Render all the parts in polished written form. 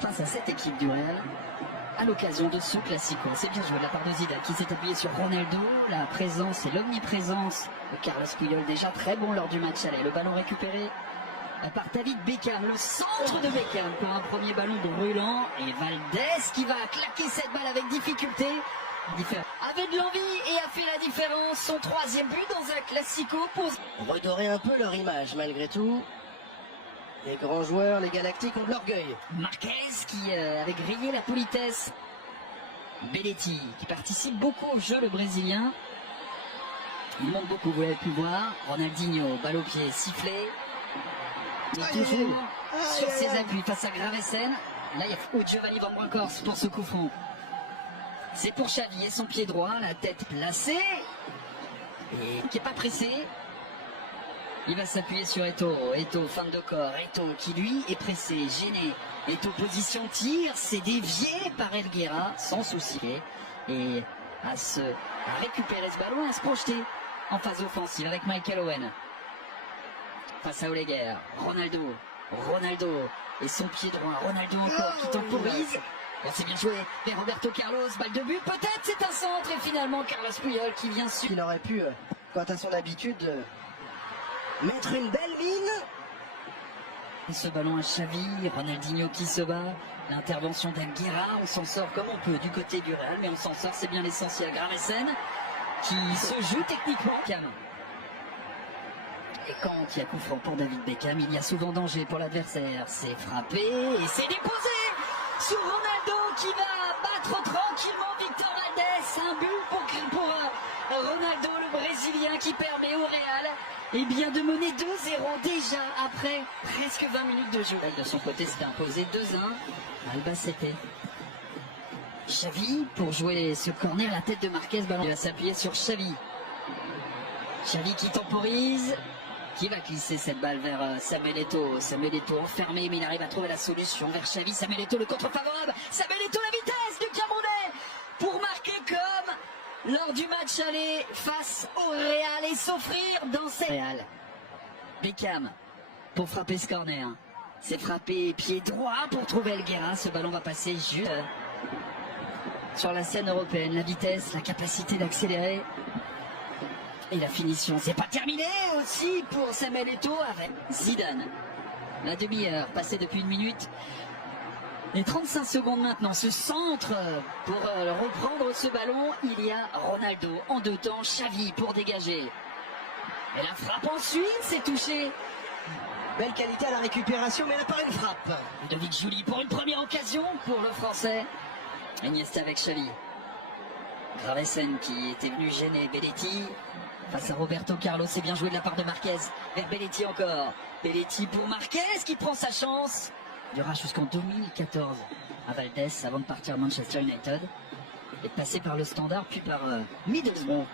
face à cette équipe du Real à l'occasion de ce Classico. C'est bien joué de la part de Zidane qui s'est appuyé sur Ronaldo. La présence et l'omniprésence de Carlos Puyol, déjà très bon lors du match aller. Le ballon récupéré par David Beckham, le centre de Beckham pour un premier ballon brûlant. Et Valdés qui va claquer cette balle avec difficulté. Avait de l'envie et a fait la différence. Son troisième but dans un Classico pour redorer un peu leur image malgré tout. Les grands joueurs, les Galactiques ont de l'orgueil. Marquez qui avait grillé la politesse. Belletti qui participe beaucoup au jeu, le Brésilien. Il monte beaucoup, vous l'avez pu voir. Ronaldinho, balle au pied, sifflé. Et toujours sur ses appuis face à Gravesen. Là, il y a Giovanni Van Bronckhorst pour ce coup franc. C'est pour Xavi et son pied droit, la tête placée. Et qui n'est pas pressé. Il va s'appuyer sur Eto'o. Eto'o, fin de corps. Eto'o qui lui est pressé, gêné. Eto'o position tir, c'est dévié par Helguera sans souci. Et à récupérer ce ballon, à se projeter en phase offensive avec Michael Owen. Face à Oleguer, Ronaldo et son pied droit. Ronaldo encore qui temporise. Bon, c'est bien joué vers Roberto Carlos. Balle de but, peut-être c'est un centre. Et finalement Carlos Puyol qui vient sur. Il aurait pu, quant à son habitude, mettre une belle mine. Et ce ballon à Xavi, Ronaldinho qui se bat. L'intervention d'Helguera, on s'en sort comme on peut du côté du Real, mais on s'en sort, c'est bien l'essentiel. Gravesen qui se joue techniquement. Et quand il y a coup franc pour David Beckham, il y a souvent danger pour l'adversaire. C'est frappé et c'est déposé sur Ronaldo qui va battre tranquillement Victor Valdés. Un but pour Ronaldo, le Brésilien, qui permet au Real de mener 2-0 déjà après presque 20 minutes de jeu. De son côté, s'est imposé 2-1. Albacete. Xavi pour jouer ce corner, la tête de Marquez, ballon. Il va s'appuyer sur Xavi. Xavi qui temporise. Qui va glisser cette balle vers Samuel Eto'o. Samuel Eto'o enfermé, mais il arrive à trouver la solution vers Xavi. Samuel Eto'o, le contre favorable. Samuel Eto'o, la vitesse du Camerounais pour marquer comme lors du match aller face au Real et s'offrir dans cette Real. Beckham pour frapper ce corner. C'est frappé pied droit pour trouver Helguera. Ce ballon va passer juste sur la scène européenne. La vitesse, la capacité d'accélérer. Et la finition, c'est pas terminé aussi pour Samuel Eto'o avec Zidane. La demi-heure passée depuis 1 minute. Et 35 secondes maintenant, ce centre pour reprendre ce ballon. Il y a Ronaldo en 2 temps, Xavi pour dégager. Et la frappe ensuite, c'est touché. Belle qualité à la récupération, mais elle n'a pas une frappe. David Jouli pour une première occasion pour le Français. Iniesta avec Xavi. Gravesen qui était venu gêner Belletti. Face à Roberto Carlos, c'est bien joué de la part de Marquez. Vers Belletti encore. Belletti pour Marquez qui prend sa chance. Il y aura jusqu'en 2014 à Valdés avant de partir à Manchester United. Et de passer par le Standard puis par Middlesbrough.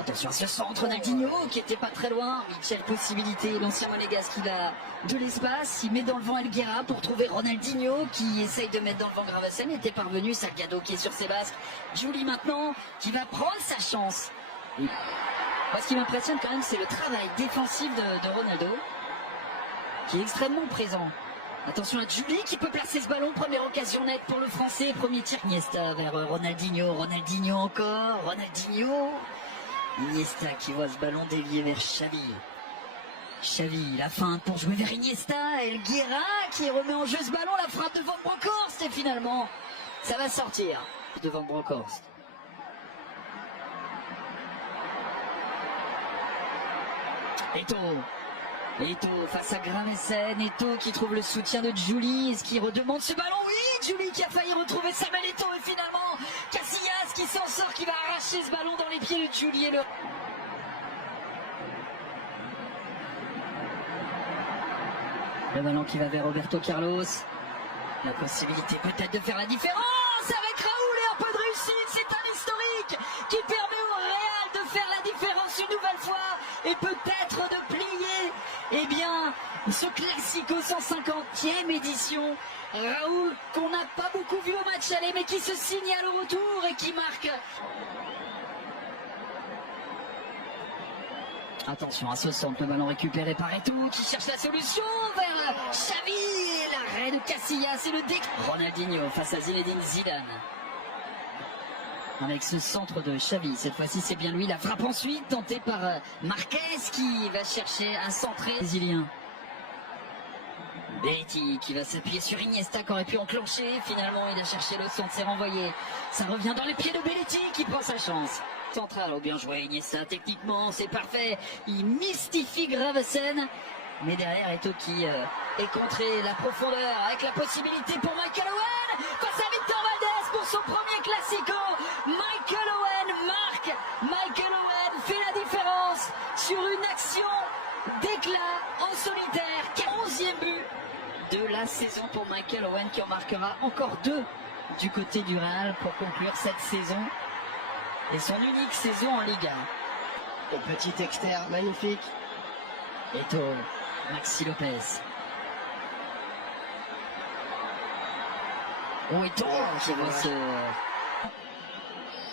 Attention à ce centre, Ronaldinho qui était pas très loin. Michel possibilité, l'ancien monégasque qui a de l'espace. Il met dans le vent Helguera pour trouver Ronaldinho qui essaye de mettre dans le vent Gravesen. Il était parvenu, Salgado qui est sur ses basques. Jouli maintenant qui va prendre sa chance. Et moi, ce qui m'impressionne quand même, c'est le travail défensif de Ronaldo, qui est extrêmement présent. Attention à Jouli qui peut placer ce ballon. Première occasion nette pour le Français. Premier tir. Iniesta vers Ronaldinho. Ronaldinho encore. Ronaldinho. Iniesta qui voit ce ballon dévié vers Xavi. Xavi, la feinte pour jouer vers Iniesta. Helguera qui remet en jeu ce ballon. La frappe de Van Bronckhorst. Et finalement, ça va sortir de Van Bronckhorst. Eto'o face à Gravesen. Eto'o qui trouve le soutien de Jouli. Est-ce qu'il redemande ce ballon? Oui, Jouli qui a failli retrouver Samuel Eto'o. Et finalement, Casillas qui s'en sort, qui va arracher ce ballon dans les pieds de Jouli. Et le ballon qui va vers Roberto Carlos. La possibilité peut-être de faire la différence avec Raoul et un peu de réussite. C'est un historique qui permet au Real de faire la différence une nouvelle fois. Et peut-être de plier, eh bien, ce Classico 150e édition. Raoul, qu'on n'a pas beaucoup vu au match aller, mais qui se signale au retour et qui marque. Attention à ce centre, le ballon récupéré par Eto'o qui cherche la solution vers Xavi. Et la l'arrêt de Casillas et le déc. Ronaldinho face à Zinedine Zidane. Avec ce centre de Xavi, cette fois-ci c'est bien lui, la frappe ensuite tentée par Marquez qui va chercher un centré brésilien. Belletti qui va s'appuyer sur Iniesta qui aurait pu enclencher, finalement il a cherché le centre, c'est renvoyé. Ça revient dans les pieds de Belletti qui prend sa chance. Central, oh bien joué Iniesta, techniquement c'est parfait, il mystifie Gravesen. Mais derrière Eto'o qui est contré la profondeur avec la possibilité pour Michael Owen face à Victor Valdés pour son premier Classico. Michael Owen marque, Michael Owen fait la différence sur une action d'éclat en solitaire. 11e but de la saison pour Michael Owen qui en marquera encore 2 du côté du Real pour conclure cette saison et son unique saison en Ligue 1. Et petit externe magnifique. Eto'o, Maxi Lopez. Oh, Eto'o qui va se...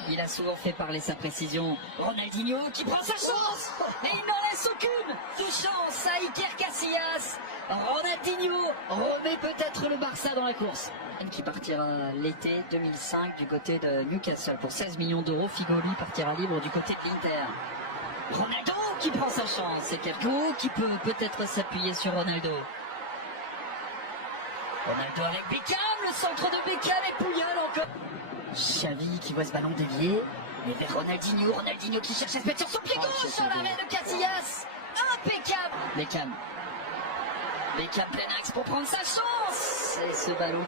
Il a souvent fait parler sa précision. Ronaldinho qui prend sa chance et il n'en laisse aucune de chance à Iker Casillas. Ronaldinho remet peut-être le Barça dans la course. Qui partira l'été 2005 du côté de Newcastle pour 16 millions d'euros. Figo lui partira libre du côté de l'Inter. Ronaldo qui prend sa chance et Kelko qui peut peut-être s'appuyer sur Ronaldo. Ronaldo avec Beckham, le centre de Beckham et Puyol encore. Xavi qui voit ce ballon dévié. Et vers Ronaldinho, Ronaldinho qui cherche à se mettre sur son pied gauche sur l'arrêt de Casillas. Impeccable. Beckham. Beckham plein axe pour prendre sa chance. Et ce ballon.